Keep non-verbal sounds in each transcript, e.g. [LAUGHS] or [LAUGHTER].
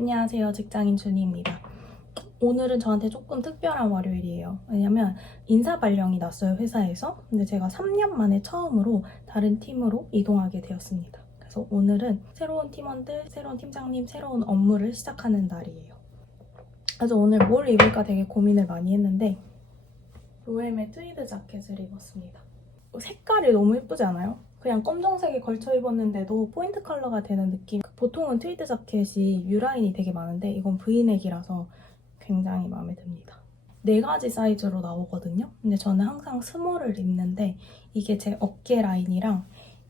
안녕하세요. 직장인 준희입니다. 오늘은 저한테 조금 특별한 월요일이에요. 왜냐면 인사 발령이 났어요, 회사에서. 근데 제가 3년 만에 처음으로 다른 팀으로 이동하게 되었습니다. 그래서 오늘은 새로운 팀원들, 새로운 팀장님, 새로운 업무를 시작하는 날이에요. 그래서 오늘 뭘 입을까 되게 고민을 많이 했는데 로엠의 트위드 자켓을 입었습니다. 색깔이 너무 예쁘지 않아요? 그냥 검정색에 걸쳐 입었는데도 포인트 컬러가 되는 느낌. 보통은 트위드 자켓이 U라인이 되게 많은데 이건 V넥이라서 굉장히 마음에 듭니다. 네 가지 사이즈로 나오거든요. 근데 저는 항상 스몰을 입는데 이게 제 어깨 라인이랑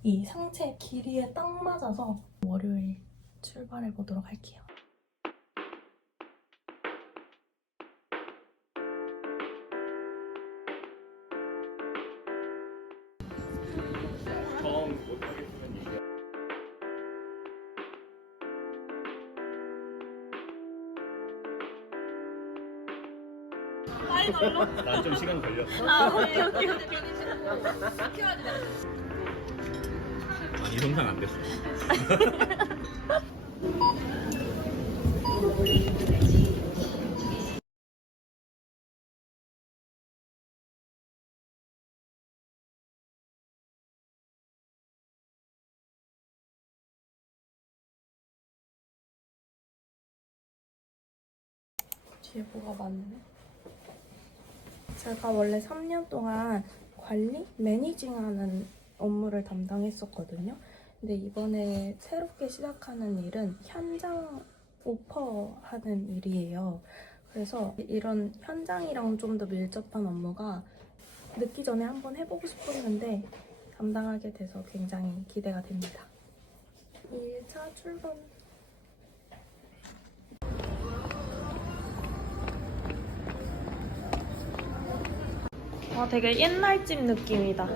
이 상체 길이에 딱 맞아서 월요일 출발해 보도록 할게요. 난 좀 시간 걸렸어. 아, 오케이, 오케이, 오케이. 아니 성장 안 됐어. 뒤에 뭐가 많네. 제가 원래 3년 동안 관리, 매니징하는 업무를 담당했었거든요. 근데 이번에 새롭게 시작하는 일은 현장 오퍼하는 일이에요. 그래서 이런 현장이랑 좀 더 밀접한 업무가 늦기 전에 한번 해보고 싶었는데 담당하게 돼서 굉장히 기대가 됩니다. 1차 출발. 아, 되게 옛날 집 느낌이다.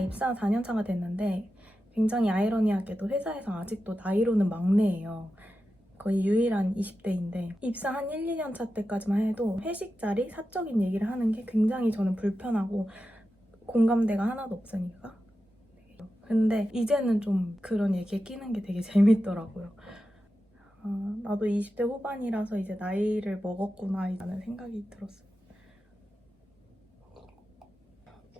입사 4년 차가 됐는데 굉장히 아이러니하게도 회사에서 아직도 나이로는 막내예요. 거의 유일한 20대인데 입사 한 1, 2년 차 때까지만 해도 회식 자리 사적인 얘기를 하는 게 굉장히 저는 불편하고 공감대가 하나도 없으니까 근데 이제는 좀 그런 얘기에 끼는 게 되게 [LAUGHS] 재밌더라고요. 아, 나도 20대 후반이라서 이제 나이를 먹었구나 라는 생각이 들었어요.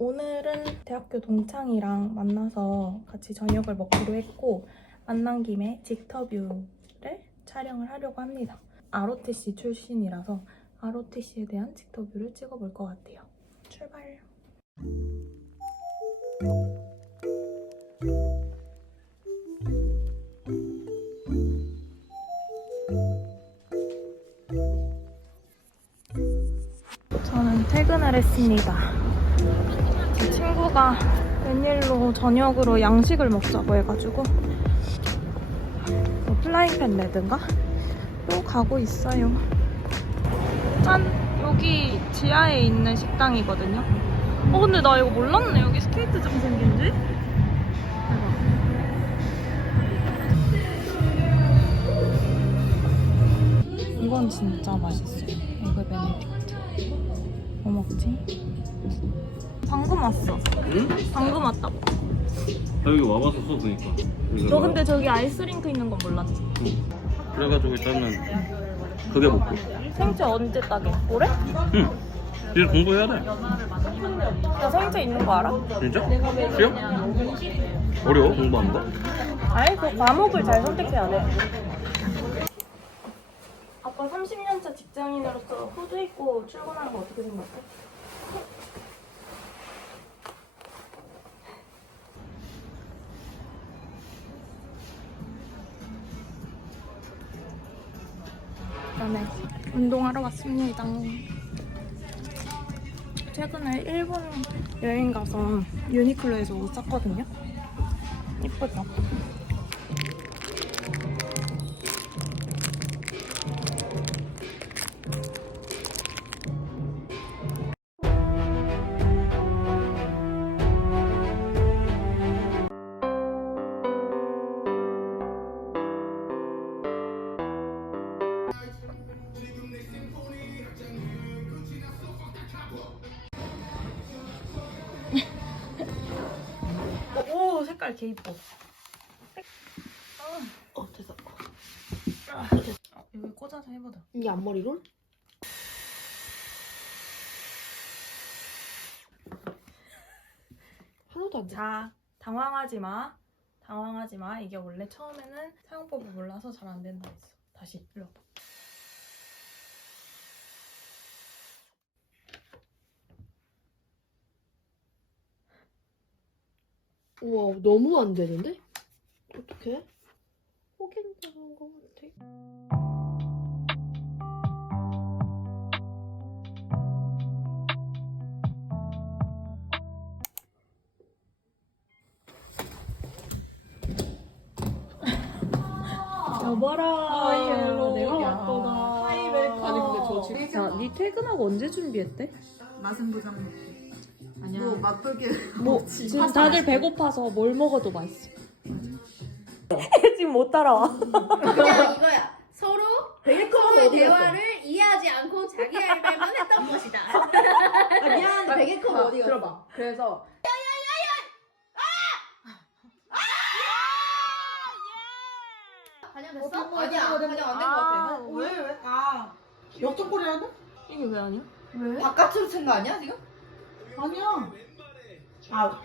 오늘은 대학교 동창이랑 만나서 같이 저녁을 먹기로 했고 만난 김에 직터뷰를 촬영을 하려고 합니다. ROTC 출신이라서 ROTC에 대한 직터뷰를 찍어볼 것 같아요. 출발! 저는 퇴근을 했습니다. 제 친구가 웬일로 저녁으로 양식을 먹자고 해가지고 뭐 플라잉팬 레드인가? 또 가고 있어요. 짠! 여기 지하에 있는 식당이거든요. 어 근데 나 이거 몰랐네. 여기 스케이트장 생긴지? 이건 진짜 맛있어요. 이거 베네딕트. 뭐 먹지? 방금 왔어. 응? 방금 왔다고. 나 여기 와봤었어 그러니까. 너 근데 저기 아이스링크 있는 건 몰랐지? 그래가지고 일단은 그게 먹고. 생체 언제 따게? 올해? 응. 이제 공부해야 돼. 나 생체 있는 거 알아? 진짜? 쉬어? 어려워 공부하는 거? 아니 그 과목을 잘 선택해야 돼. 아빠 30년차 직장인으로서 후드 입고 출근하는 거 어떻게 생각해? 그다음에 운동하러 왔습니다. 최근에 일본 여행 가서 유니클로에서 옷 샀거든요. 예쁘죠? 색깔 개 이뻐. 어 됐어. 어, 여기 꽂아서 해보자. 이게 앞머리 롤? 하나도 안 돼. 자, 당황하지 마. 당황하지 마. 이게 원래 처음에는 사용법을 몰라서 잘 안 된다 했어. 다시 일로 와봐. 우와 너무 안 되는데? 어떡해? 호갱 당한 거 같아. 여봐라. 내가 왔구나. 하이웰컴. 아니 근데 저 지금 야, 니 퇴근하고 언제 준비했대? 맛은 보장 먹기. 아니야. 뭐 맛보기. 뭐 지금 다들 배고파서 뭘 먹어도 맛있어. 지금 못 따라와. 그냥 이거야. 서로 베개컵의 대화를 이해하지 않고 자기 할 말만 했던 것이다. 미안한데 베개컵 어디 갔어? 들어봐. 그래서 반영됐어? 아니야 반영 안된 것 같아. 왜 왜? 아 역전골이 하나? 이게 왜 아니야? 바깥으로 챈거 아니야 지금? 아니야. 아